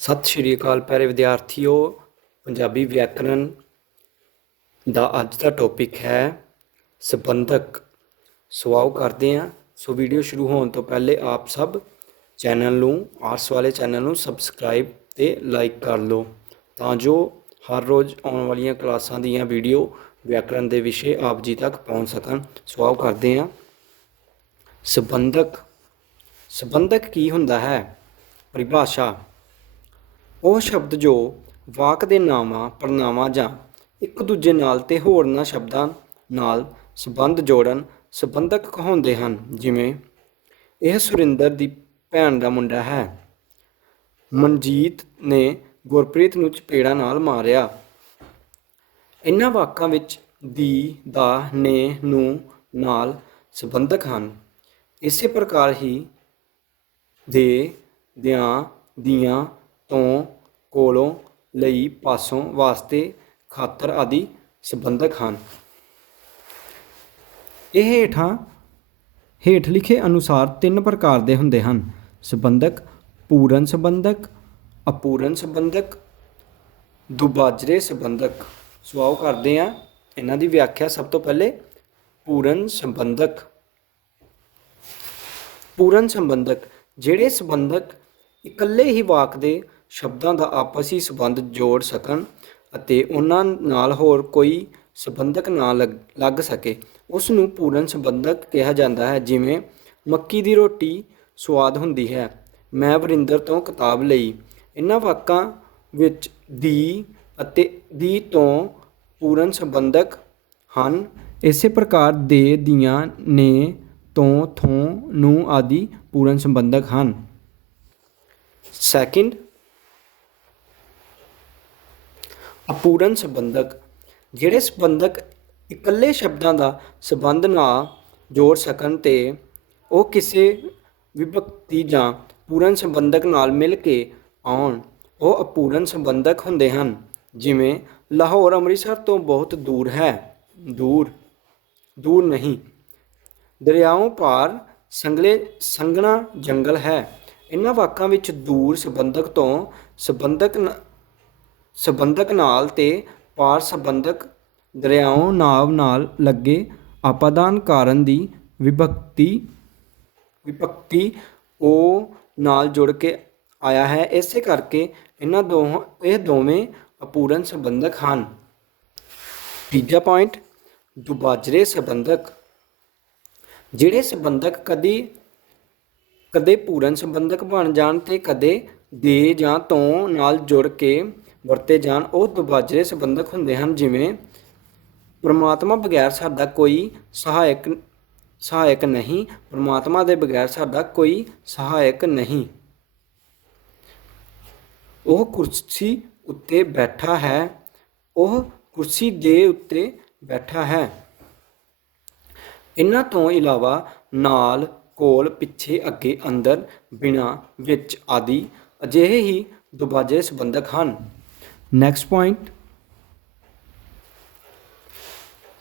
ਸਤਿ ਸ਼੍ਰੀ ਅਕਾਲ ਪਿਆਰੇ ਵਿਦਿਆਰਥੀਓ, ਪੰਜਾਬੀ ਵਿਆਕਰਣ ਦਾ ਅੱਜ ਦਾ ਟੌਪਿਕ ਹੈ ਸੰਬੰਧਕ। ਸੋ ਆਓ ਕਰਦੇ ਹਾਂ। ਸੋ ਵੀਡੀਓ ਸ਼ੁਰੂ ਹੋਣ ਤੋਂ ਪਹਿਲੇ ਆਪ ਸਭ ਚੈਨਲ ਨੂੰ, ਆਰਟਸ ਵਾਲੇ ਚੈਨਲ ਨੂੰ ਸਬਸਕ੍ਰਾਈਬ ਤੇ ਲਾਈਕ ਕਰ ਲਓ, ਤਾਂ ਜੋ ਹਰ ਰੋਜ਼ ਆਉਣ ਵਾਲੀਆਂ ਕਲਾਸਾਂ ਦੀਆਂ ਵੀਡੀਓ ਵਿਆਕਰਣ ਦੇ ਵਿਸ਼ੇ ਆਪ ਜੀ ਤੱਕ ਪਹੁੰਚ ਸਕਣ। ਸੋ ਆਓ ਕਰਦੇ ਹਾਂ। ਸੰਬੰਧਕ। ਸੰਬੰਧਕ ਕੀ ਹੁੰਦਾ ਹੈ? ਪਰਿਭਾਸ਼ਾ। ਉਹ ਸ਼ਬਦ ਜੋ ਵਾਕ ਦੇ ਨਾਵਾਂ ਪੜਨਾਵਾਂ ਜਾਂ ਇੱਕ ਦੂਜੇ ਨਾਲ ਤੇ ਹੋਰਨਾਂ ਸ਼ਬਦਾਂ ਨਾਲ ਸੰਬੰਧ ਜੋੜਨ, ਸੰਬੰਧਕ ਕਹਾਉਂਦੇ ਹਨ। ਜਿਵੇਂ, ਇਹ ਸੁਰਿੰਦਰ ਦੀ ਭੈਣ ਦਾ ਮੁੰਡਾ ਹੈ। ਮਨਜੀਤ ਨੇ ਗੁਰਪ੍ਰੀਤ ਨੂੰ ਚਪੇੜਾ ਨਾਲ ਮਾਰਿਆ। ਇਹਨਾਂ ਵਾਕਾਂ ਵਿੱਚ ਦੀ, ਦਾ, ਨੇ, ਨੂੰ ਨਾਲ ਸੰਬੰਧਕ ਹਨ। ਇਸੇ ਪ੍ਰਕਾਰ ਹੀ ਦੇ, ਦਿਆਂ, ਦੀਆਂ ਤੋਂ ਕੋਲੋਂ ਲਈ ਪਾਸੋਂ ਵਾਸਤੇ ਖਾਤਰ ਆਦਿ ਸੰਬੰਧਕ ਹਨ। ਇਹ ਹੇਠਾਂ ਹੇਠ ਲਿਖੇ ਅਨੁਸਾਰ ਤਿੰਨ ਪ੍ਰਕਾਰ ਦੇ ਹੁੰਦੇ ਹਨ। ਸੰਬੰਧਕ, ਪੂਰਨ ਸੰਬੰਧਕ, ਅਪੂਰਨ ਸੰਬੰਧਕ, ਦੁਬਾਜਰੇ ਸੰਬੰਧਕ। ਸੋ ਆਓ ਕਰਦੇ ਹਾਂ ਇਹਨਾਂ ਦੀ ਵਿਆਖਿਆ ਸਭ ਤੋਂ ਪਹਿਲੇ ਪੂਰਨ ਸੰਬੰਧਕ। ਪੂਰਨ ਸੰਬੰਧਕ, ਜਿਹੜੇ ਸੰਬੰਧਕ ਇਕੱਲੇ ਹੀ ਵਾਕ ਦੇ ਸ਼ਬਦਾਂ ਦਾ ਆਪਸੀ ਸੰਬੰਧ ਜੋੜ ਸਕਣ ਅਤੇ ਉਹਨਾਂ ਨਾਲ ਹੋਰ ਕੋਈ ਸੰਬੰਧਕ ਨਾ ਲੱਗ ਲੱਗ ਸਕੇ। ਉਸ ਨੂੰ ਪੂਰਨ ਸੰਬੰਧਕ ਕਿਹਾ ਜਾਂਦਾ ਹੈ, ਜਿਵੇਂ ਮੱਕੀ ਦੀ ਰੋਟੀ ਸਵਾਦ ਹੁੰਦੀ ਹੈ। ਮੈਂ ਵਰਿੰਦਰ ਤੋਂ ਕਿਤਾਬ ਲਈ। ਇਹਨਾਂ ਵਾਕਾਂ ਵਿੱਚ ਦੀ ਅਤੇ ਦੀ ਤੋਂ ਪੂਰਨ ਸੰਬੰਧਕ ਹਨ। ਇਸੇ ਪ੍ਰਕਾਰ ਦੇ ਦੀਆਂ ਨੇ, ਤੋਂ, ਥੋਂ, ਨੂੰ ਆਦਿ ਪੂਰਨ ਸੰਬੰਧਕ ਹਨ। ਸੈਕਿੰਡ ਅਪੂਰਨ ਸੰਬੰਧਕ, ਜਿਹੜੇ ਸੰਬੰਧਕ ਇਕੱਲੇ ਸ਼ਬਦਾਂ ਦਾ ਸੰਬੰਧ ਨਾ ਜੋੜ ਸਕਣ ਤੇ ਉਹ ਕਿਸੇ ਵਿਭਕਤੀ ਜਾਂ ਪੂਰਨ ਸੰਬੰਧਕ ਨਾਲ ਮਿਲ ਕੇ ਆਉਣ, ਉਹ ਅਪੂਰਨ ਸੰਬੰਧਕ ਹੁੰਦੇ ਹਨ। ਜਿਵੇਂ, ਲਾਹੌਰ ਅੰਮ੍ਰਿਤਸਰ ਤੋਂ ਬਹੁਤ ਦੂਰ ਹੈ। ਦੂਰ ਦੂਰ ਨਹੀਂ। ਦਰਿਆਓਂ ਪਾਰ ਸੰਗਲੇ, ਸੰਘਣਾ ਜੰਗਲ ਹੈ। ਇਹਨਾਂ ਵਾਕਾਂ ਵਿੱਚ ਦੂਰ ਸੰਬੰਧਕ ਤੋਂ ਸੰਬੰਧਕ ਸੰਬੰਧਕ ਨਾਲ ਤੇ ਪਾਰ ਸੰਬੰਧਕ ਦਰਿਆਓ ਨਾਵ ਨਾਲ ਲੱਗੇ ਆਪਾਦਾਨ ਕਾਰਨ ਦੀ ਵਿਭਕਤੀ ਵਿਭਕਤੀ ਉਹ ਨਾਲ ਜੁੜ ਕੇ ਆਇਆ ਹੈ। ਇਸੇ ਕਰਕੇ ਇਹਨਾਂ ਦੋਹਾਂ, ਇਹ ਦੋਵੇਂ ਅਪੂਰਨ ਸੰਬੰਧਕ ਹਨ। ਤੀਜਾ ਪੁਆਇੰਟ ਦੁਬਾਜਰੇ ਸੰਬੰਧਕ। ਜਿਹੜੇ ਸੰਬੰਧਕ ਕਦੀ, ਕਦੇ ਪੂਰਨ ਸੰਬੰਧਕ ਬਣ ਜਾਣ ਤੇ ਕਦੇ ਦੇ ਜਾਂ ਤੋਂ ਨਾਲ ਜੁੜ ਕੇ ਵਰਤੇ ਜਾਣ, ਉਹ ਦੁਬਾਜਰੇ ਸੰਬੰਧਕ ਹੁੰਦੇ ਹਨ, ਜਿਵੇਂ ਪਰਮਾਤਮਾ ਬਗੈਰ ਸਾਡਾ ਕੋਈ ਸਹਾਇਕ ਸਹਾਇਕ ਨਹੀਂ, ਪਰਮਾਤਮਾ ਦੇ ਬਗੈਰ ਸਾਡਾ ਕੋਈ ਸਹਾਇਕ ਨਹੀਂ। ਉਹ ਕੁਰਸੀ ਉੱਤੇ ਬੈਠਾ ਹੈ, ਉਹ ਕੁਰਸੀ ਦੇ ਉੱਤੇ ਬੈਠਾ ਹੈ। ਇਹਨਾਂ ਤੋਂ ਇਲਾਵਾ ਨਾਲ, ਕੋਲ, ਪਿੱਛੇ, ਅੱਗੇ, ਅੰਦਰ, ਬਿਨਾ, ਵਿੱਚ ਆਦਿ ਅਜਿਹੇ ਹੀ ਦੁਬਾਜੇ ਸੰਬੰਧਕ ਹਨ। ਨੈਕਸਟ ਪੁਆਇੰਟ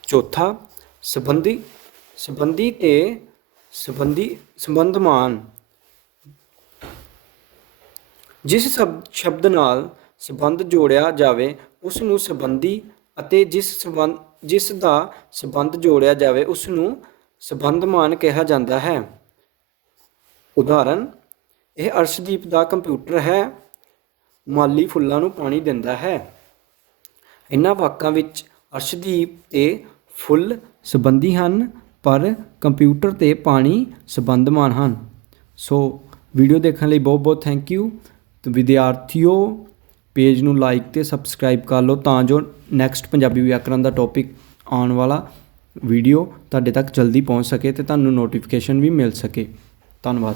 ਚੌਥਾ, ਸੰਬੰਧੀ ਸੰਬੰਧੀ ਤੇ ਸੰਬੰਧੀ ਸੰਬੰਧਮਾਨ। ਜਿਸ ਸਬ- ਸ਼ਬਦ ਨਾਲ ਸੰਬੰਧ ਜੋੜਿਆ ਜਾਵੇ ਉਸ ਨੂੰ ਸੰਬੰਧੀ ਅਤੇ ਜਿਸ ਸੰਬੰਧ, ਜਿਸ ਦਾ ਸੰਬੰਧ ਜੋੜਿਆ ਜਾਵੇ ਉਸ ਨੂੰ ਸੰਬੰਧਮਾਨ ਕਿਹਾ ਜਾਂਦਾ ਹੈ। ਉਦਾਹਰਨ, ਇਹ ਅਰਸ਼ਦੀਪ ਦਾ ਕੰਪਿਊਟਰ ਹੈ। ਮਾਲੀ ਫੁੱਲਾਂ ਨੂੰ ਪਾਣੀ ਦਿੰਦਾ ਹੈ। ਇਹਨਾਂ ਵਾਕਾਂ ਵਿੱਚ ਅਰਸ਼ਦੀਪ ਤੇ ਫੁੱਲ ਸੰਬੰਧੀ ਹਨ, ਪਰ ਕੰਪਿਊਟਰ ਤੇ ਪਾਣੀ ਸੰਬੰਧਮਾਨ ਹਨ। ਸੋ ਵੀਡੀਓ ਦੇਖਣ ਲਈ ਬਹੁਤ ਬਹੁਤ ਥੈਂਕ ਯੂ ਤੇ ਵਿਦਿਆਰਥੀਓ ਪੇਜ ਨੂੰ ਲਾਈਕ ਤੇ ਸਬਸਕ੍ਰਾਈਬ ਕਰ ਲਓ ਤਾਂ ਜੋ ਨੈਕਸਟ ਪੰਜਾਬੀ ਵਿਆਕਰਨ ਦਾ ਟੌਪਿਕ ਆਉਣ ਵਾਲਾ ਵੀਡੀਓ ਤੁਹਾਡੇ ਤੱਕ ਜਲਦੀ ਪਹੁੰਚ ਸਕੇ ਤੇ ਤੁਹਾਨੂੰ ਨੋਟੀਫਿਕੇਸ਼ਨ ਵੀ ਮਿਲ ਸਕੇ। ਧੰਨਵਾਦ।